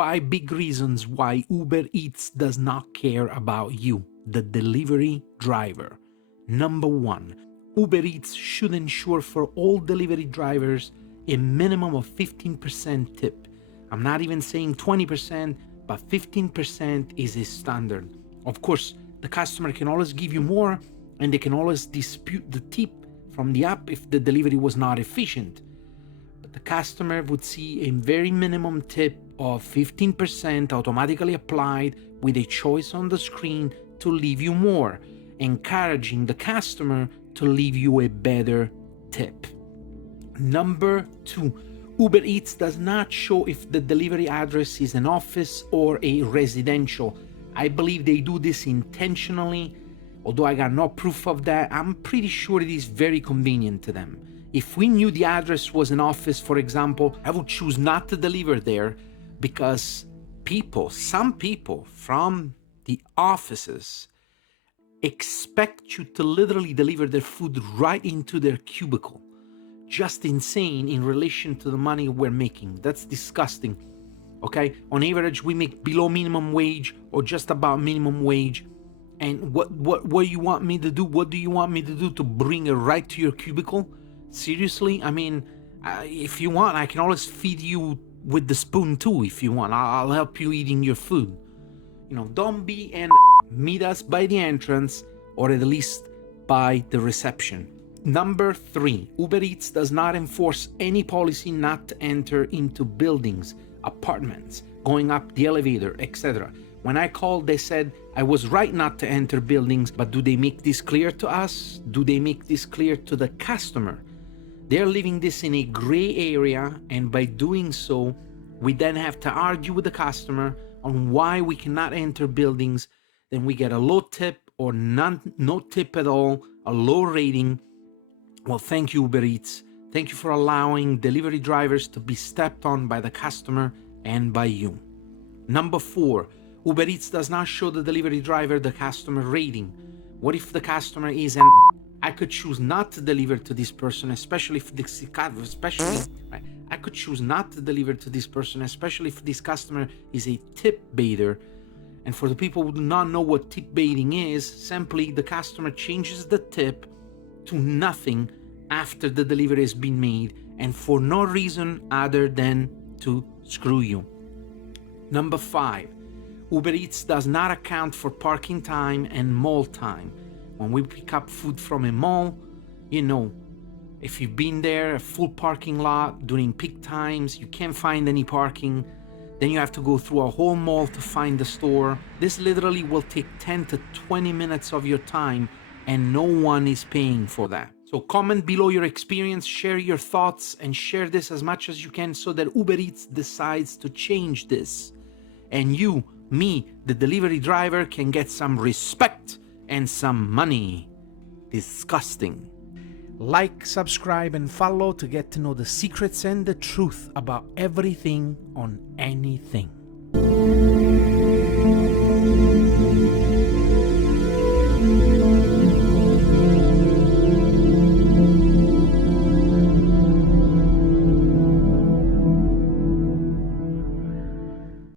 5 big reasons why Uber Eats does not care about you, the delivery driver. Number 1, Uber Eats should ensure for all delivery drivers a minimum of 15% tip. I'm not even saying 20%, but 15% is a standard. Of course, the customer can always give you more, and they can always dispute the tip from the app if the delivery was not efficient. But the customer would see a very minimum tip of 15% automatically applied with a choice on the screen to leave you more, encouraging the customer to leave you a better tip. Number 2, Uber Eats does not show if the delivery address is an office or a residential. I believe they do this intentionally. Although I got no proof of that, I'm pretty sure it is very convenient to them. If we knew the address was an office, for example, I would choose not to deliver there because some people from the offices expect you to literally deliver their food right into their cubicle. Just insane in relation to the money we're making. That's disgusting. Okay? On average, we make below minimum wage or just about minimum wage. And what you want me to do? What do you want me to do? To bring it right to your cubicle? Seriously? I mean, if you want, I can always feed you with the spoon too if you want. I'll help you eating your food. Don't be an meet us by the entrance or at least by the reception. Number 3, Uber Eats does not enforce any policy not to enter into buildings, apartments, going up the elevator, etc. When I called, they said I was right not to enter buildings, but do they make this clear to us? Do they make this clear to the customer? They're leaving this in a gray area, and by doing so, we then have to argue with the customer on why we cannot enter buildings. Then we get a low tip or no tip at all, a low rating. Well, thank you, Uber Eats. Thank you for allowing delivery drivers to be stepped on by the customer and by you. Number 4, Uber Eats does not show the delivery driver the customer rating. What if the customer is an... I could choose not to deliver to this person, especially if this... I could choose not to deliver to this person, especially if this customer is a tip baiter. And for the people who do not know what tip baiting is, simply the customer changes the tip to nothing after the delivery has been made, and for no reason other than to screw you. Number 5, Uber Eats does not account for parking time and mall time. When we pick up food from a mall, if you've been there, a full parking lot during peak times, you can't find any parking, then you have to go through a whole mall to find the store. This literally will take 10 to 20 minutes of your time, and no one is paying for that. So comment below your experience, share your thoughts, and share this as much as you can so that Uber Eats decides to change this. And you, me, the delivery driver, can get some respect and some money. Disgusting. Like, subscribe, and follow to get to know the secrets and the truth about everything on anything.